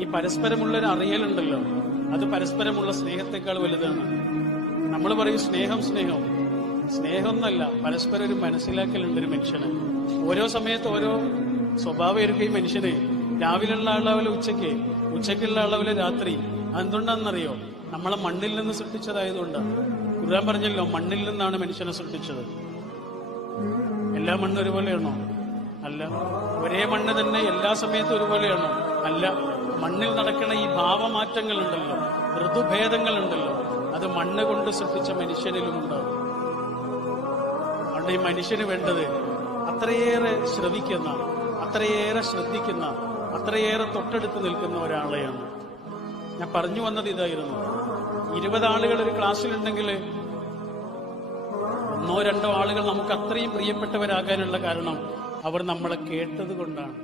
ഈ പരസ്പരമുള്ളൊരു അറിയലുണ്ടല്ലോ, അത് പരസ്പരമുള്ള സ്നേഹത്തെക്കാൾ വലുതാണ്. നമ്മൾ പറയും സ്നേഹം സ്നേഹം സ്നേഹം എന്നല്ല, പരസ്പരം ഒരു മനസ്സിലാക്കലുണ്ട് ഒരു മനുഷ്യന്. ഓരോ സമയത്ത് ഓരോ സ്വഭാവം ഇരിക്കും ഈ മനുഷ്യന്. രാവിലെയുള്ള അളവില് ഉച്ചയ്ക്ക്, ഉച്ചയ്ക്കുള്ള അളവില് രാത്രി. അതെന്തുകൊണ്ടാണെന്നറിയോ? നമ്മളെ മണ്ണിൽ നിന്ന് സൃഷ്ടിച്ചതായതുകൊണ്ടാണ്. ഖുർആൻ പറഞ്ഞല്ലോ, മണ്ണിൽ നിന്നാണ് മനുഷ്യനെ സൃഷ്ടിച്ചത്. എല്ലാ മണ്ണും ഒരുപോലെയാണോ? അല്ല. ഒരേ മണ്ണ് തന്നെ എല്ലാ സമയത്തും ഒരുപോലെയാണോ? അല്ല. മണ്ണിൽ നടക്കുന്ന ഈ ഭാവമാറ്റങ്ങളുണ്ടല്ലോ, ഋതുഭേദങ്ങളുണ്ടല്ലോ, അത് മണ്ണ് കൊണ്ട് സൃഷ്ടിച്ച മനുഷ്യനിലും ഉണ്ടാവും. അതുകൊണ്ട് ഈ മനുഷ്യന് വേണ്ടത് അത്രയേറെ ശ്രവിക്കുന്ന, അത്രയേറെ ശ്രദ്ധിക്കുന്ന, അത്രയേറെ തൊട്ടടുത്ത് നിൽക്കുന്ന ഒരാളെയാണ്. ഞാൻ പറഞ്ഞു വന്നത് ഇതായിരുന്നു. 20 ആളുകൾ ഒരു ക്ലാസ്സിലുണ്ടെങ്കിൽ 1-2 ആളുകൾ നമുക്ക് അത്രയും പ്രിയപ്പെട്ടവരാകാനുള്ള കാരണം അവർ നമ്മളെ കേട്ടത് കൊണ്ടാണ്.